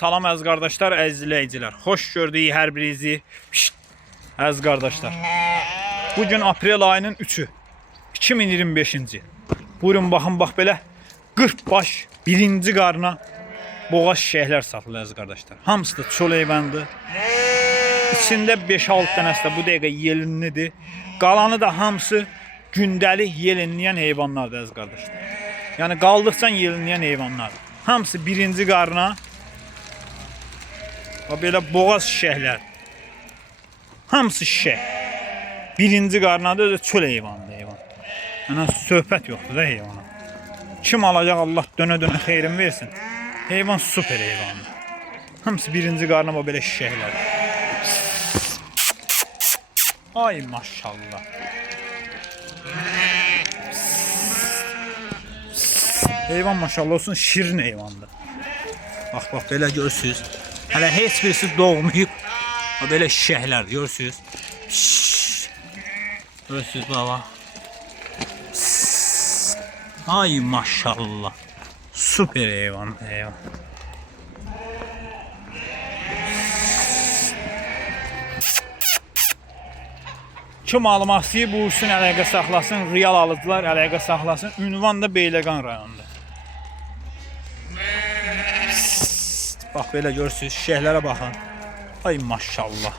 Salam əziz qardaşlar, əziz izləyicilər. Xoş gördük hər birinizi. Əziz qardaşlar. Bugün aprel ayının 3-ü. 2025-ci. Buyurun baxın, bax belə 40 baş birinci qarına boğaz şişəklər saxlayır əziz qardaşlar. Hamısı da çöl heyvandır. İçində 5-6 dənəsi də bu dəqiqə yelinlidir. Qalanı da hamısı gündəlik yelinləyən heyvanlardır əziz qardaşlar. Yəni qaldıqca yelinləyən heyvanlar. Hamısı birinci qarına belə boğaz şişəklər. Hamısı şişək. Birinci qarnadır, özü çöl heyvanıdır heyvan. Yəni söhbət yoxdur da heyvana. Kim alacaq, Allah dönə-dönə xeyrin versin. Heyvan super heyvandır. Hamısı birinci qarna belə şişəklər. Ay maşallah. Heyvan maşallah olsun, şirin heyvandır. Bax belə görürsünüz. Hələ heç birisi doğmayıb. Belə şişəklər görürsünüz. Görürsünüz baba. Ay maşallah. Super heyvan. Kim almaq istəyir, bu üçün əlaqə saxlasın. Real alıcılar əlaqə saxlasın. Ünvan da Beyləqan rayonunda. Bax belə görürsünüz, şişəklərə baxın. Ay maşallah.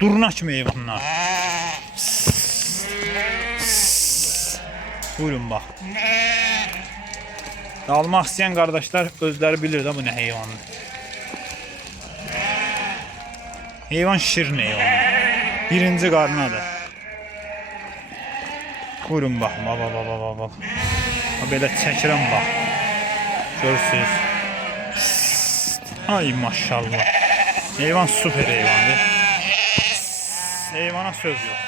Durna kimi heyvanlar. Buyurun bax. Almaq istəyən qardaşlar özləri bilir də bu nə heyvandır. Heyvan şirin heyvan. Birinci qarnadır. Buyurun bax. Bak. Belə çəkirəm bax. Görürsünüz. Ay maşallah. Heyvan super heyvandır. Heyvana söz yox.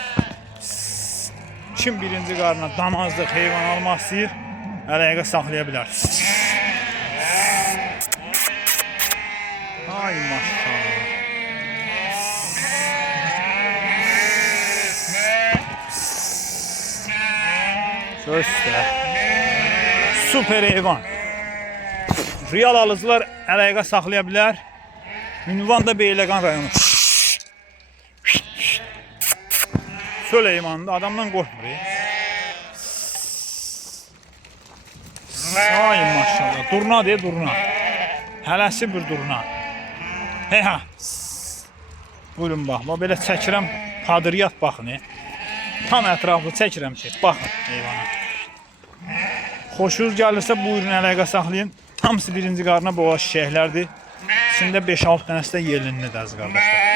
Kim birinci qarına damazlıq heyvan almaq istəyir, əlaqə saxlaya bilər. Ay maşallah. Görürsünüz. Super heyvan. Real alıcılar əlaqə saxlaya bilər. Ünvan da Beyləqan rayonu. Çöl heyvanında adamdan qorxmur. Ay maşallah. Durna deyə durna. Hələsi bir durna. Heyha. Buyurun bax. Belə çəkirəm. Padriyat baxın. Tam ətraflı çəkirəm ki, baxın heyvana. Xoşunuz gəlirsə buyurun əlaqə saxlayın. Hamısı birinci qarına boğaz şişəklərdir. İçində 5-6 dənəsi də yelinlidir əziz qardaşlar.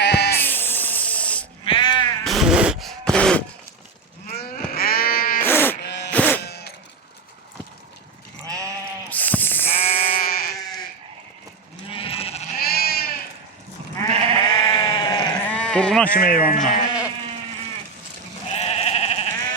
Durna kimi heyvanlar.